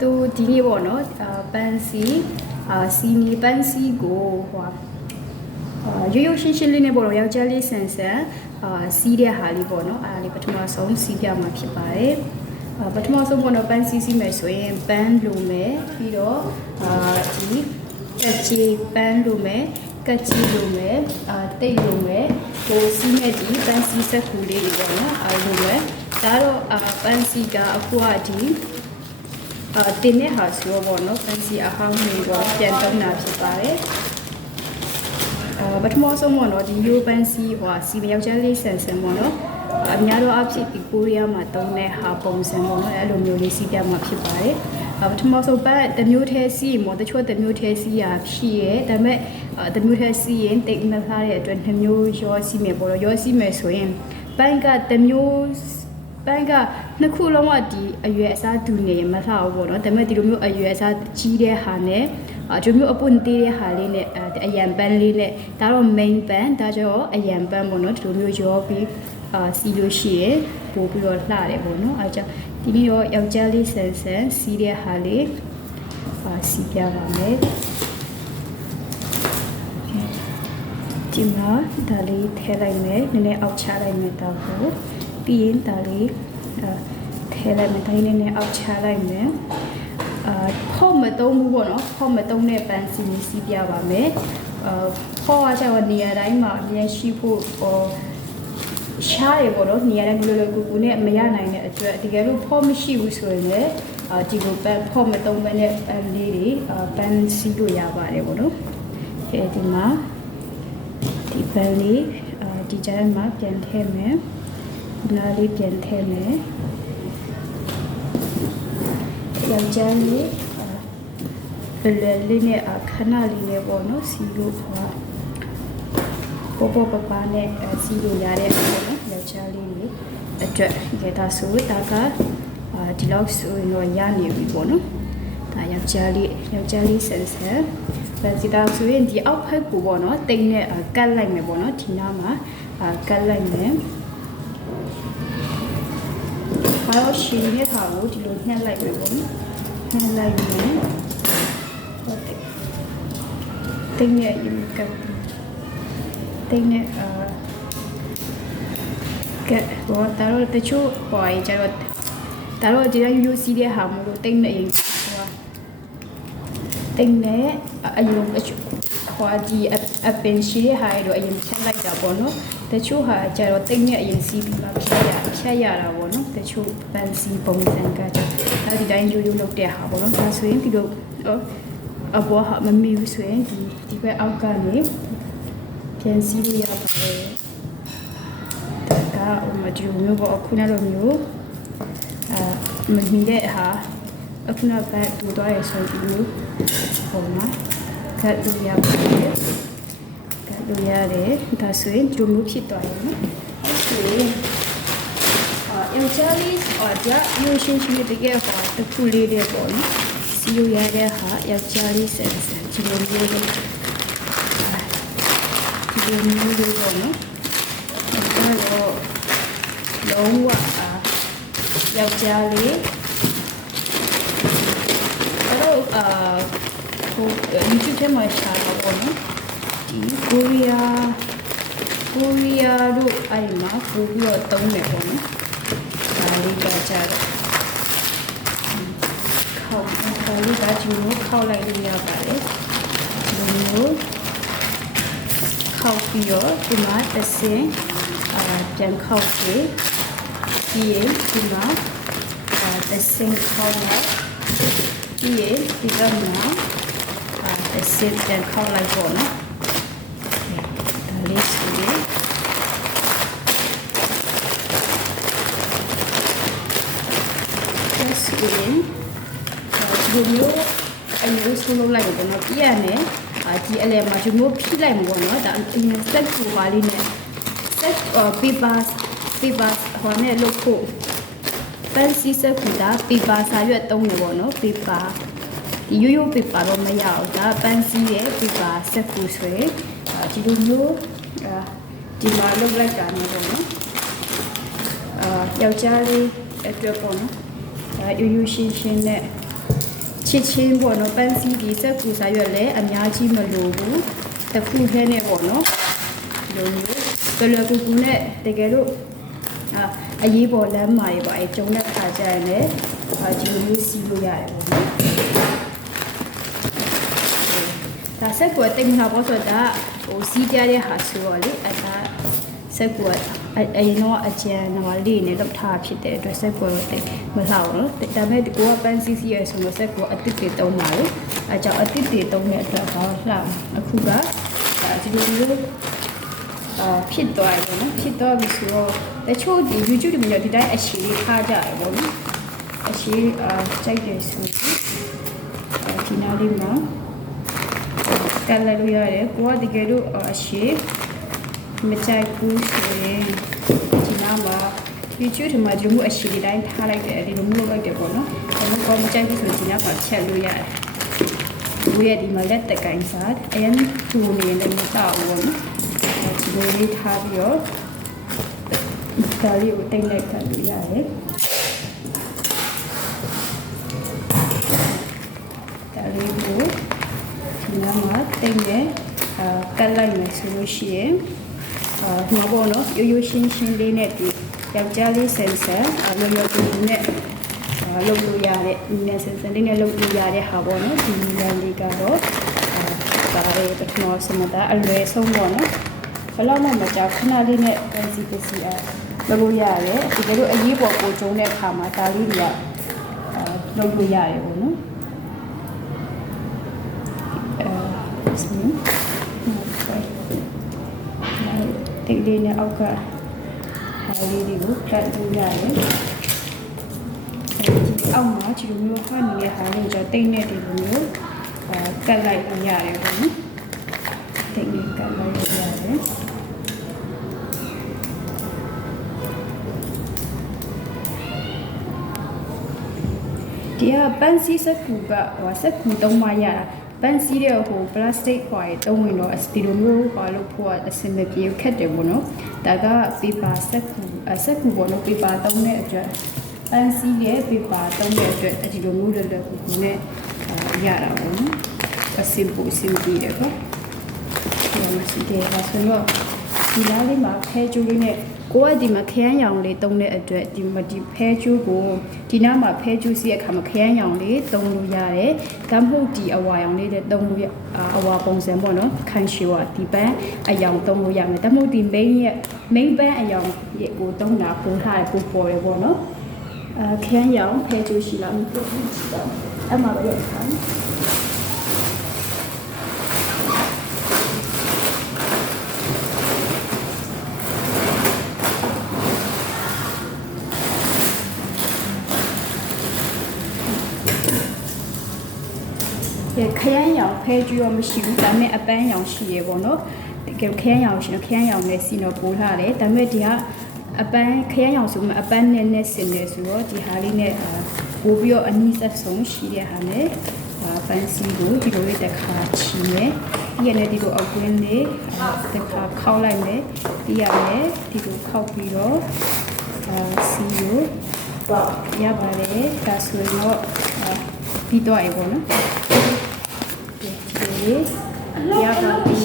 သူဒီနေ့ပေါ့နော်ပန်းစီစီနီပန်းစီကိုဟိုရိုးရှင်းရှင်းလေးနဲ့ပေါ့နော်ယောက်ျားလေးဆန်စီးတဲ့ဟာလေးပေါ့နော်အားလေးပထမဆုံးစီးပြမှာဖြစ်ပါတယ်ပထမဆုံးပေါ့နော်ပန်းစီးမယ်ဆိုရင်ပန်းလိုမယ်ပြီးတော့ဒီကက်ချီပန်းလိုမယ်ကက်ချီလိုမယ်တိတ်လိုမယ်ဟိုစီးမဲ့ဒီပန်းစီးဆက်ကူလေးတွေပေါ့နော်အားလိုမယ်ဒါတော့ပန်းစီကအခုကဒီတင်းနဲ့ဟာဆိုတော့နော်ပန်းစီအဟောင်းလေးတော့ပြန်သုံးတာဖြစ်ပါတယ်ပထမဆုံးပေါ့နော်ဒီရိုးပန်းစီဟိုစီမယောက်ျားလေးဆန်ပေါ့နော်အများတော့အဖြစ်ဒီကိုရီးယားမှာသုံးတဲ့ဟာပုံစံပေါ့နော်အဲ့လိုမျိုးလေးစီးပြမှာဖြစ်ပါတယ်ပထမဆုံးပန်းတစ်မျိုးထဲစီးမို့တချို့တစ်မျိုးထဲစီးရဖြစ်ရဲ့ဒါပေမဲ့တစ်မျိုးထဲစီးရင်တိတ်မထားတဲ့အတွက်နှစ်မျိုးရောစီးမယ်ပေါ့နော်ရောစီးမယ်ဆိုရင်ပန်းကတစ်မျိုးပန်းကနှစ်ခုလုံးကဒီအရွယ်အစားတူနေမလှဘူးပေါ့နော်ဒါပေမဲ့ဒီလိုမျိုးအရွယ်အစားကြီးတဲ့ဟာနဲ့ဒီလိုမျိုးအပွင့်သေးတဲ့ဟာလေးနဲ့အရန်ပန်းလေးနဲ့ဒါတော့ main ပန်းဒါကြောင့်အရန်ပန်းပေါ့နော်ဒီလိုမျိုးရောပြီးစီလို့ရှိရင်ပို့ပြီးတော့လှတယ်ပေါ့နော်အဲကြောင့်ဒီနေ့တော့ယောက်ျားလေးဆန်စီးတဲ့ဟာလေးစီးပြပါမယ်ဒီမှာဒါလေးထည့်လိုက်မယ်နည်းနည်းအောက်ချလိုက်မယ်တော့ပြီးရင်ဒါလေးထဲလိုက်မယ်တိုင်းနဲ့အောက်ချလိုက်မယ်ဖော့မတုံးဘူးပေါ့နော်ဖော့မတုံးတဲ့ပန်းစီစီးပြပါမယ်ဖော့ကကျတော့နေရာတိုင်းမှာအရင်ရှိဖို့ရှားရပေါ့နော်နေရာတိုင်းလိုကူနဲ့မရနိုင်တဲ့အတွက်တကယ်လို့ဖော့မရှိဘူးဆိုရင်လည်းဒီလိုပန်းဖော့မတုံးမဲ့တဲ့ပန်းလေးတွေပန်းစီးလို့ရပါတယ်ပေါ့နော်အဲဒီမှာဒီပန်းလေးဒီကြားမှာပြန်ထည့်မယ်နားလေးပြန်ထည့်မယ်ယောက်ျားလေးဘယ်လေးနဲ့ခဏလေးနဲ့ပေါ့နော်စီလို့ပေါ်ပပနဲ့စီလို့ရတဲ့ပေါ့နော်ယောက်ျားလေးတွေအတွက်ဒီဒါဆိုတာကဒီလောက်ဆိုရင်တော့ရနေပြီပေါ့နော်ဒါယောက်ျားလေးဆန်ပဲစီတာဆိုရင်ဒီအောက်ဖက်ကိုပေါ့နော်တိတ်နဲ့ကတ်လိုက်မယ်ပေါ့နော်ဒီနားမှာကတ်လိုက်မယ်တော့ရှင်းတဲ့ဟာကိုဒီလိုနှက်လိုက်ပဲပေါ့နော်နှက်လိုက်မယ်ဟုတ်တယ်တင်းရဲ့ယူကပ်တင်းရဲ့ကဲဘောတာတော့တချို့ဟိုအကြတော့ဒါတော့ဒီယူစီတဲ့ဟာမလို့တင်းနဲ့ရင်ဟိုတင်းနဲ့အယုံဟိုဒီအပင်ရှိတဲ့ဟာတော့အရင်ဖြတ်လိုက်တာပေါ့နော်တချို့ဟာကျတော့တိတ်နဲ့အရင်စီးပြီးမှဖြတ်ရတာပေါ့နော်တချို့ပန်းစီပုံစံကကြအဲဒီတိုင်းရိုးရိုးလုပ်တဲ့ဟာပေါ့နော်ဒါဆိုရင်ဒီလိုအပေါ်ဟာမမီဘူးဆိုရင်ဒီဘက်အောက်ကနေပြန်စီးလို့ရပါတယ်ဒါကမဒီလိုမျိုးပေါ့အခုနလိုမျိုးမမီတဲ့ဟာအခုနောက်ဘက်တူသွားရဆိုဒီလိုပုံမှာကတ်လို့ရပါတယ်လို့ရတယ်ဒါဆိုရင်ဒီလိုမျိုးဖြစ်သွားရင်နော်ဆိုရင်ယောက်ျားလေးဒါရိုးရှင်းရှင်းတကယ်ဟောတခုလေးတဲ့ပေါ့နော်စီလိုရတဲ့ဟာယောက်ျားလေးဆန်ဒီလိုမျိုးလေးပေါ့နော်ဒါတော့လုံးဝယောက်ျားလေးအဲ့တော့ဟို YouTube ထဲမှာရှာတာပေါ့နော်ဒီကိုရီးယားတို့အဲ့မှာပို့ပြီးတော့တုံးတယ်ပေါ့နော်ဒါလေးကကြတော့ခောက်လေးကဒီလိုခောက်လိုက်လို့ရပါတယ်ဒီလိုခောက်ပြီးတော့ဒီမှာတစ်စင်ပြန်ခောက်ပြီးပြီးရင်ဒီမှာတစ်စင်ခောက်လိုက်ပြီးရင်ဒီကမှာတစ်စင်ပြန်ခောက်လိုက်ပေါ့နော်လေးစီးတယ်ဆိုရင်ဒီမျိုးအမျိုးဆိုလို့လိုက်တယ်နော်ပြရမယ်ဒီအလဲမှာဒီမျိုးဖိလိုက်မှာပေါ့နော်ဒါအရင်စက်ကိုပါလေးနဲ့စက် paper ဟိုနဲ့လုပ်ဖို့ပန်းစီစက်ကူတာ paper စာရွက်သုံးတယ်ပေါ့နော် paper ဒီရိုး paper တော့မရအောင်ဒါပန်းစီရဲ့ paper စက်ကူဆိုရင်ဒီလိုမျိုးဒီမှာလုပ်လိုက်တာမျိုးပေါ့နော်ယောက်ျားလေးအတွက်ပေါ့နော် ယူယူရှင်းရှင်းနဲ့ချစ်ချင်းပေါ့နော်ပန်းစီဒီစက်ကူစာရွက်လည်းအများကြီးမလိုဘူးတစ်ခုထဲနဲ့ပေါ့နော်လိုမျိုးတော်တော်ကူကူနဲ့တကယ်လို့အရေးပေါ်လမ်းမာတွေပါအဲကျုံတဲ့ခါကျရင်လည်းဒီလိုမျိုးစီးလို့ရတယ်ပေါ့နော်ဒါစက်ကူတိတ်မလာပေါ့ဆိုတာဟိုစီးပြတဲ့ဟာဆိုတော့လေအဲ့ဒါစက်ကူအရင်တော့အကျန်နွားလေးနဲ့လောက်ထားဖြစ်တဲ့အတွက်စက်ကူတော့တိတ်မလှဘူးနော်ဒါပေမဲ့ဒီကိုကပန်းစီစီရဆိုတော့စက်ကူအတစ်တွေတုံးပါလေအဲကြောင့်အတစ်တွေတုံးတဲ့အတွက်ဟောလှအခုကဒီလိုမျိုးဖြစ်သွားတယ်နော်ဖြစ်သွားပြီဆိုတော့တချို့ဒီ YouTube တွေမှာဒီတိုင်းအရှိလေးထားကြတယ်ပေါ့နော်အရှိကြိုက်တယ်ဆိုဒီနားလေးမှာကလလို့ရတယ်ကိုကတကယ်လို့အရှိမကြိုက်ဘူးဆိုရင်ဒီနားမှာ YouTube ထဲမှာဒီလိုမျိုးအရှိလေးတိုင်းထားလိုက်တယ်ဒီလိုမျိုးလုပ်လိုက်တယ်ပေါ့နော်အဲ့တော့မကြိုက်ဘူးဆိုရင်ဒီနားမှာချက်လို့ရတယ်ဝေးရဒီမှာလက်တကိုင်းစားအရင်သူ့နေလည်းမစားဘူးပေါ့နော်ဒီလိုလေးထားပြီးတော့ဒါလေးကိုတိတ်လိုက်ခံလို့ရတယ်ဒါလေးကိုဒီနားမှာတိတ်နဲ့ကတ်လိုက်မယ်ဆိုလို့ရှိရင်ဒီမှာပေါ့နော်ရိုးရိုးရှင်းရှင်းလေးနဲ့ဒီယောက်ျားလေးဆန်ဆန်လောလောကူကူနဲ့လုပ်လို့ရတဲ့ဒီဆန်ဆန်လေးနဲ့လုပ်လို့ရတဲ့ဟာပေါ့နော်ဒီလမ်းလေးကတော့ဒါလေးပထမဆုံးမှာအလွယ်ဆုံးပေါ့နော်ဘယ်လောက်မှမကြောက်ခဏလေးနဲ့ပြန်စီပစီလုပ်လို့ရတယ်ဒီလိုအရေးပေါ်ကိုကျုံတဲ့အခါမှာဒါလေးတွေကလုပ်လို့ရတယ်ပေါ့နော်တိတ်လေးနဲ့အောက်ကဟာလေးတွေကိုကတ်လို့ရတယ်အောက်မှာဒီလိုမျိုးဟာနေတဲ့ဟာလေးကြောင့်တိတ်နဲ့ဒီလိုမျိုးကတ်လိုက်လို့ရတယ်ပေါ့နော်တိတ်နဲ့ကတ်လိုက်လို့ရတယ်ဒီကပန်းစီစက်ကူကစက်ကူသုံးမရတာပန်းစီတဲ့ဟိုပလတ်စတစ်ခွာတုံးဝင်တော့အစတီလိုမျိုးပါလို့ဖို့အစင်မပြေခက်တယ်ပေါ့နော်ဒါကပေပါစက်ကူပေါ့နော်ပေပါတုံးတဲ့အတွက်ပန်းစီရဲ့ပေပါတုံးတဲ့အတွက်ဒီလိုမျိုးလွယ်လွယ်ကူကူနဲ့ရတာပေါ့နော်အစင်ပူစင်ပြေတယ်ပေါ့ဒီမှာစီတဲ့ဒါဆိုတော့ဒီလားလေးမှာဖဲကျိုးလေးနဲ့ကိုကဒီမှာခရမ်းရောင်လေးတုံးတဲ့အတွက်ဒီမှာဒီဖဲကျိုးကိုဒီနားမှာဖဲကျိုးစီးတဲ့အခါမှာခရမ်းရောင်လေးတုံးလို့ရတယ်ဒါမှမဟုတ်ဒီအဝါရောင်လေးနဲ့တုံးလို့အဝါပုံစံပေါ့နော်ခန့်ရှီဝါဒီပန်းအယောင်တုံးလို့ရမယ်ဒါမှမဟုတ်ဒီ main ပန်းအယောင်ကိုတုံးတာပို့ထားပို့ပေါ်ရပေါ့နော်ခရမ်းရောင်ဖဲကျိုးရှိလားမသိဘူးအမှပဲရတာခရမ်းရောင်ဖဲကျူရောမရှိဘူးဒါပေမဲ့အပန်းရောင်ရှိရေပေါ့နော်တကယ်ခရမ်းရောင်ရှိတော့ခရမ်းရောင်နဲ့စီတော့ပို့ထားတယ်ဒါပေမဲ့ဒီကအပန်းခရမ်းရောင်ဆိုမှအပန်းနဲ့ဆင်နေဆိုတော့ဒီဟာလေးနဲ့ပို့ပြီးတော့အနီးဆက်ဆုံးရှိတဲ့ဟာနဲ့ပန်းစီကိုဒီလိုလေးတစ်ခါချီမယ်ဒီရနဲ့ဒီလိုအောက်ကွင်းလေးတစ်ခါခောက်လိုက်မယ်ဒီရနဲ့ဒီလိုခောက်ပြီးတော့စီကိုရပါတယ်ဒါဆိုရင်တော့ပြီးတော့ရေပေါ့နော်ဒီရပါပြီ